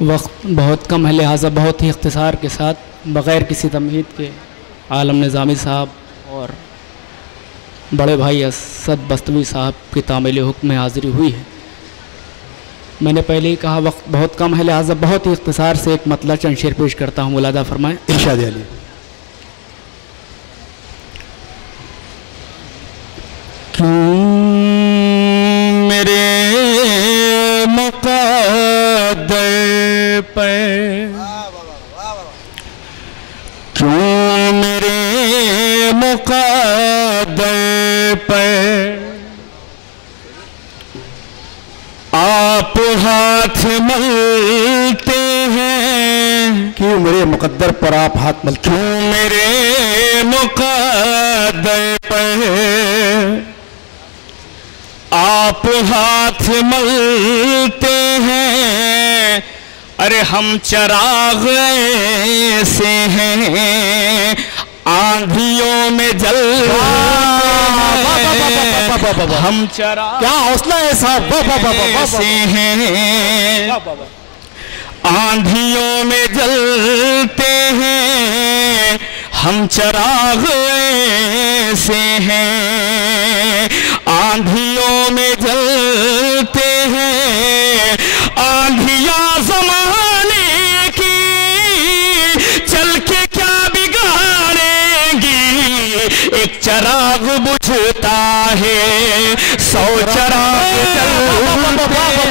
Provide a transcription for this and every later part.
वक्त बहुत कम है, लिहाजा बहुत ही इख्तिसार के साथ बग़ैर किसी तमहीद के आलम निज़ामी साहब और बड़े भाई असद बस्तवी साहब की तामील हुक्म में हाज़िरी हुई है। मैंने पहले ही कहा वक्त बहुत कम है, लिहाजा बहुत ही इख्तिसार से एक मतला चंद शेर पेश करता हूँ, मुलादा फरमाएं। इरशाद अली। क्यों मेरे मुक़द्दर पर, क्यों मेरे मुक़द्दर पर आप हाथ मलते हैं, क्यों मेरे मुक़द्दर पर आप हाथ मलते, क्यों मेरे मुक़द्दर पर आप हाथ मलते हैं। अरे हम चिराग ऐसे हैं आंधियों में जलते हैं, हम चिराग क्या हौसला है साहब, ऐसे हैं आंधियों में जलते हैं, हम चिराग ऐसे हैं आंधियों में जलते हैं। आंधियां ज़माने की चल के क्या बिगाड़ेंगी, एक चिराग बुझता है 100 चिराग जलते हैं,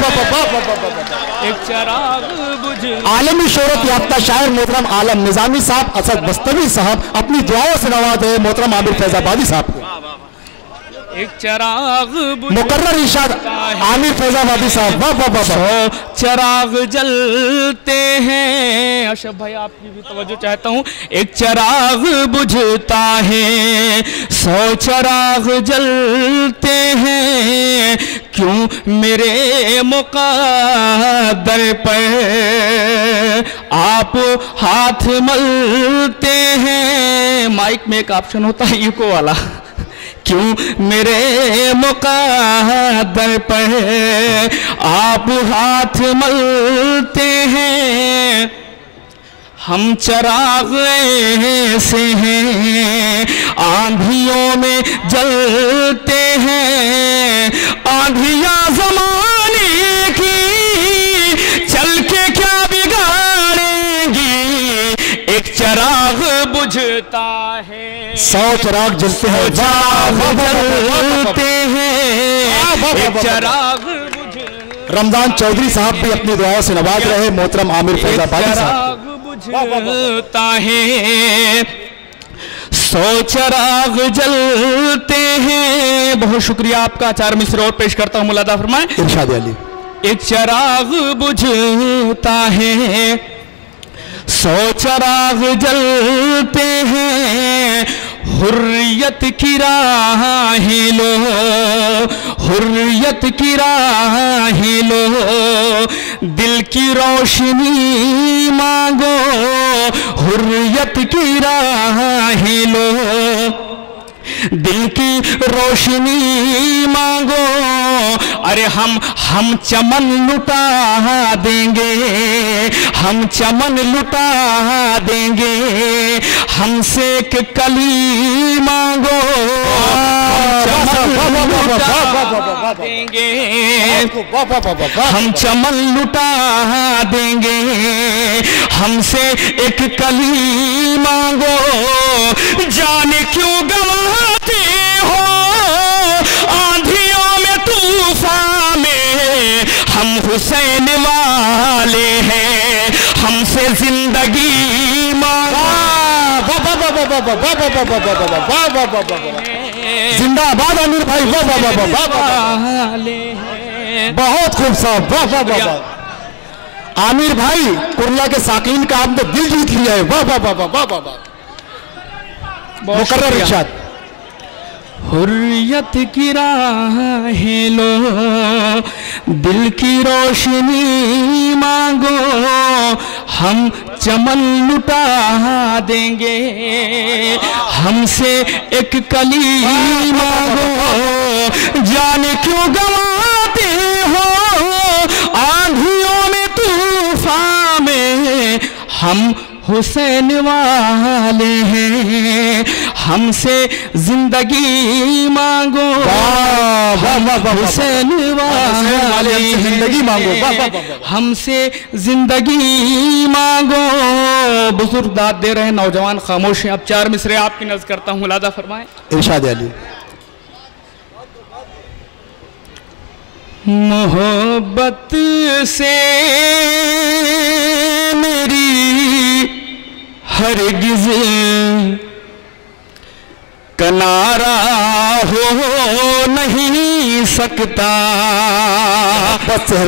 एक चिराग बुझ। आलमी शोहरत याफ्ता शायर मोहतरम आलम निज़ामी साहब असद बस्तवी साहब अपनी दुआओं से नवाजे मोहतरम आमिर फैजाबादी साहब को। एक चिराग मुकर्रर इरशाद आमिर फैजाबादी साहब। वाह वाह वाह। 100 चिराग जलते हैं। अशरफ भाई आपकी भी तवज्जो चाहता हूँ। एक चिराग बुझता है 100 चिराग जलते हैं, क्यों मेरे मुक़द्दर पर आप हाथ मलते हैं। माइक में एक ऑप्शन होता है इको वाला, क्यों मेरे मुक़द्दर पर आप हाथ मलते हैं। हम चिराग ऐसे हैं आंधियों में जलते हैं। आंधियां ज़माने की चल के क्या बिगाड़ेंगी, एक चिराग बुझता है 100 चिराग जलते हैं, जलते हैं, एक चिराग रमजान चौधरी साहब भी अपनी दुआओं से नवाज रहे मोहतरम आमिर फैजाबादी साहब। बुझता है 100 चिराग जलते हैं। बहुत शुक्रिया आपका। 4 मिसरे और पेश करता हूँ, मुलादा फरमाएं। इरशाद अली। एक चिराग बुझता है 100 चिराग जलते हैं। हुर्रियत की राहें लो, हुर्रियत की राहें लो, दिल की रोशनी मांगो, हुर्रियत की राहें लो, दिल की रोशनी मांगो। अरे हम चमन लुटा देंगे, हम चमन लुटा देंगे, हमसे एक कली मांगो, देंगे, हम चमन लुटा देंगे, हमसे एक कली मांगो। जाने क्यों गवाते हो आंधियों में तूफान में, हम हुसैन वाले हैं, हमसे जिंदगी मांगो। जिंदाबाद आमिर भाई। वाह वाह वाह वाह। बहुत खूब साहब। वाह वाह वाह। आमिर भाई कुर्ला के साकीन का आपने दिल जीत लिया है। वाह वाह वाह वाह वाह वाह। मुकर्रर इरशाद। हुर्रियत की राहें लो, दिल की रोशनी मांगो, हम चमन लुटा देंगे, हमसे एक कली मांगो। जाने क्यों गवाते हो आंधियों में तूफान हम हुसैन वाले हैं, हमसे जिंदगी मांगो हुसैन वाले हैं, जिंदगी मांगो, हमसे जिंदगी मांगो। बुजुर्ग दाद दे रहे हैं, नौजवान खामोश हैं। अब 4 मिसरे आपकी नज़र करता हूँ, मुलादा फरमाएं। इरशाद अली। मोहब्बत से मेरी हरगिज़ किनारा हो नहीं सकता,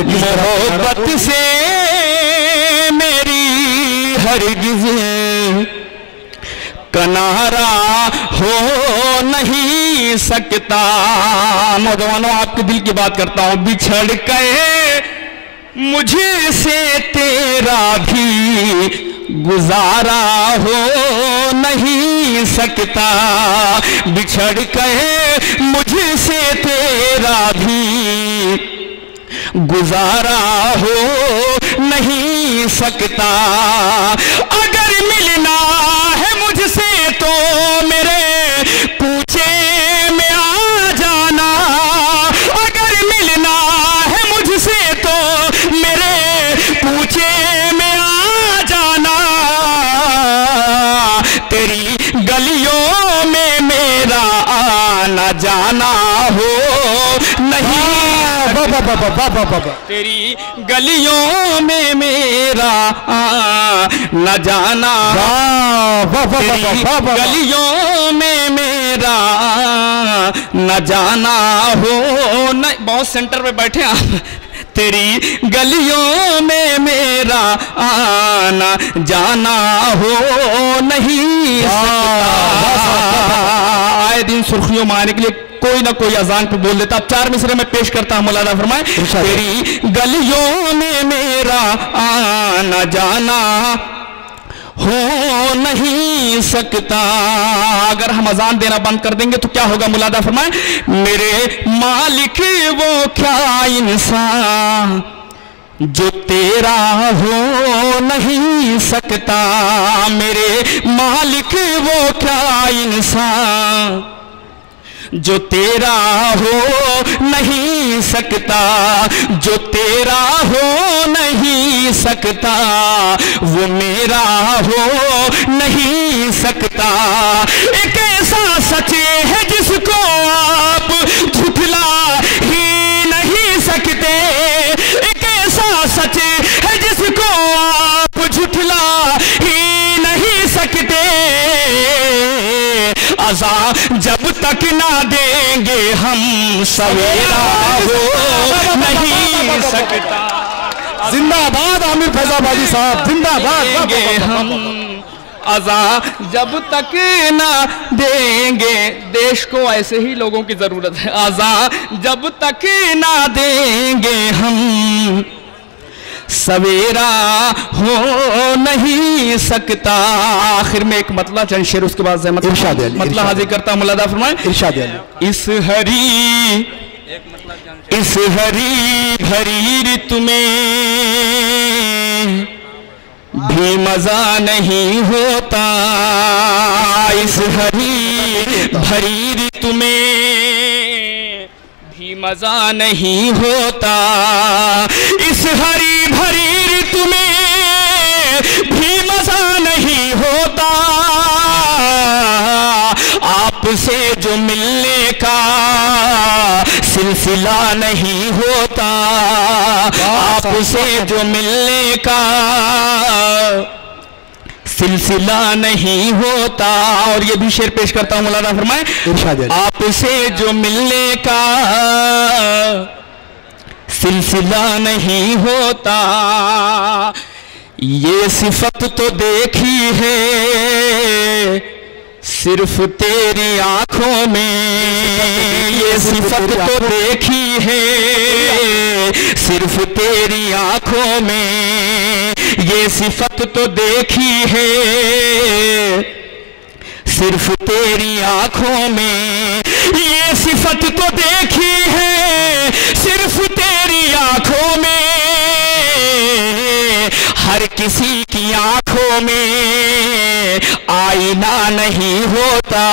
मोहब्बत से मेरी हरगिज़ किनारा हो नहीं सकता। नौजवानों, आपके दिल की बात करता हूं। बिछड़ गए मुझे से तेरा भी गुजारा हो नहीं सकता, बिछड़ गए मुझे से तेरा भी गुजारा हो नहीं सकता। अगर मिलना है मुझसे तो मेरे पूछे में आ जाना, अगर मिलना है मुझसे तो मेरे पूछे में आ जाना। तेरी गलियों में मेरा आना जाना हो नहीं, तेरी गलियों में मेरा न जाना, तेरी गलियों में मेरा न जाना हो न। बहुत सेंटर पे बैठे आप। तेरी गलियों में मेरा आना जाना हो नहीं सकता। आए दिन सुर्खियों में आने के लिए कोई ना कोई अजान पे बोल देता। अब 4 मिसरे में पेश करता हूं, मौलाना फरमाए। तेरी गलियों में मेरा आना जाना हो नहीं सकता। अगर हम अजान देना बंद कर देंगे तो क्या होगा? मुलादा फरमाए। मेरे मालिक वो क्या इंसान जो तेरा हो नहीं सकता, मेरे मालिक वो क्या इंसान जो तेरा हो नहीं सकता, जो तेरा हो नहीं सकता, वो मेरा हो नहीं सकता। एक ऐसा सच है जिसको आप झुठला ही नहीं सकते, एक ऐसा सच है जिसको आप झुठला ही नहीं सकते। अज़ा जब तक ना देंगे हम सवेरा हो नहीं सकता। जिंदाबाद आमिर फैजाबादी साहब, जिंदाबाद। देंगे हम अज़ा जब तक ना देंगे, देश को ऐसे ही लोगों की जरूरत है। अज़ा जब तक ना देंगे हम सवेरा हो नहीं सकता। आखिर में एक मतला चंद शेर, उसके बाद मतला हाजिर करता हूं। मुलादा फरमाए। इरशाद अली। इस हरी भरी ऋतु में भी मजा नहीं होता, इस हरी भरी ऋतु में भी मजा नहीं होता, इस हरी भरी ऋतु में भी मजा नहीं होता। आपसे जो मिलने का सिलसिला नहीं होता, आपसे जो मिलने का सिलसिला नहीं होता। और ये भी शेर पेश करता हूं, मौलाना फरमाए। आपसे जो मिलने का सिलसिला नहीं होता, ये सिफत तो देखी है सिर्फ तेरी आंखों में, ये सिफत तो देखी है सिर्फ तेरी आंखों में, ये सिफत तो देखी है सिर्फ तेरी आंखों में, ये सिफत तो देखी है सिर्फ तेरी आंखों में। हर किसी की आंखों में आईना नहीं होता,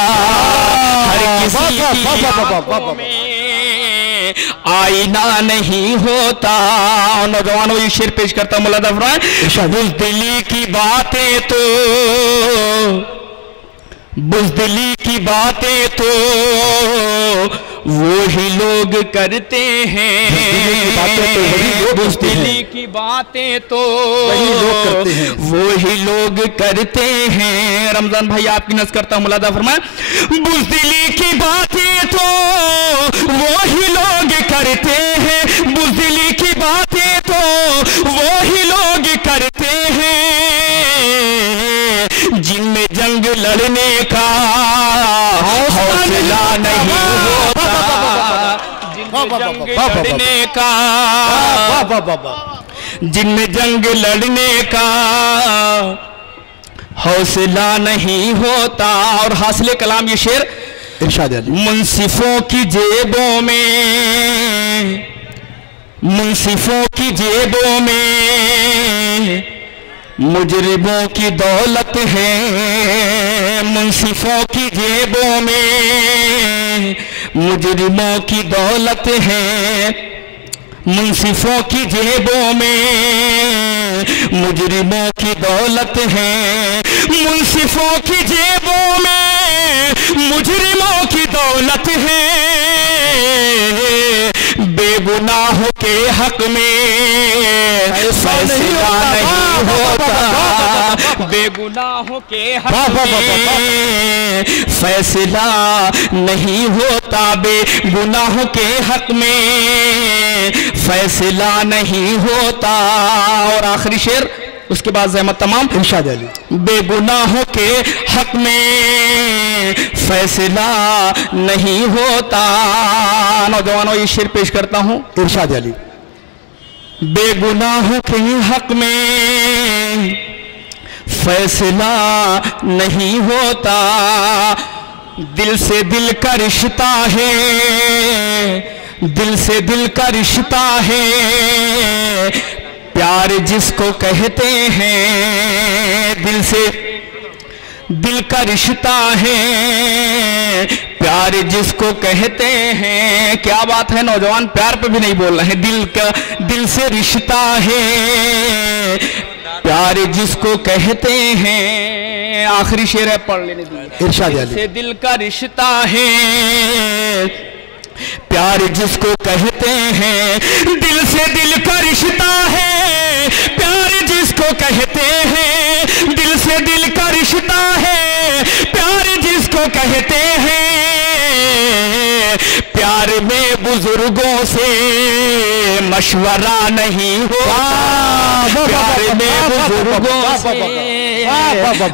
हर किसी की आंखों में आईना नहीं होता। और नौजवानों ये शेर पेश करता मौलाना फरमाए, बुज़दिली की बातें तो, बुज़दिली की बातें तो वो ही लोग करते हैं, बुज़दिली की बातें तो वो ही लोग करते हैं। रमजान भाई आपकी नज़र करता हूं, मुलादा फरमाए, बुज़दिली की बातें तो वो ही लोग करते हैं, बुज़दिली की बातें तो वो ही लोग करते हैं, जिनमें जंग लड़ने का हौसला नहीं होता, जिनमें जंग लड़ने का, जिनमें जंग लड़ने का हौसला नहीं होता। और हासिल कलाम ये शेर इरशाद अली, मुंसिफों की जेबों में, मुंसिफों की जेबों में मुजरिमों की दौलत है, मुंसिफों की जेबों में मुजरिमों की दौलत है, मुंसिफों की जेबों में मुजरिमों की दौलत है, मुंसिफों की जेबों में मुजरिमों की दौलत है, बेगुनाहों के हक में फैसला नहीं होता, बेगुनाहों के हक में फैसला नहीं होता, बेगुनाहों के हक में फैसला नहीं होता। और आखिरी शेर उसके बाद ज़हमत तमाम, इरशाद अली, बेगुनाहों के हक में फैसला नहीं होता। नौजवानों ये शेर पेश करता हूं, इरशाद अली, बेगुनाहों के हक में फैसला नहीं होता, दिल से दिल का रिश्ता है, दिल से दिल का रिश्ता है, प्यार जिसको कहते हैं, दिल से दिल का रिश्ता है, प्यार जिसको कहते हैं। क्या बात है नौजवान, प्यार पे भी नहीं बोल रहे हैं, दिल का, दिल से रिश्ता है, प्यार जिसको कहते हैं। आखिरी शेर है, पढ़ लेने दीजिए, इरशाद दिल अली, से दिल का रिश्ता है, प्यार जिसको कहते हैं, दिल से दिल का रिश्ता है, प्यार जिसको कहते हैं, दिल से दिल का रिश्ता है, प्यार जिसको कहते हैं, प्यार में बुजुर्गों से मशवरा नहीं होता, प्यार में बुजुर्गों से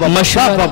मशवरा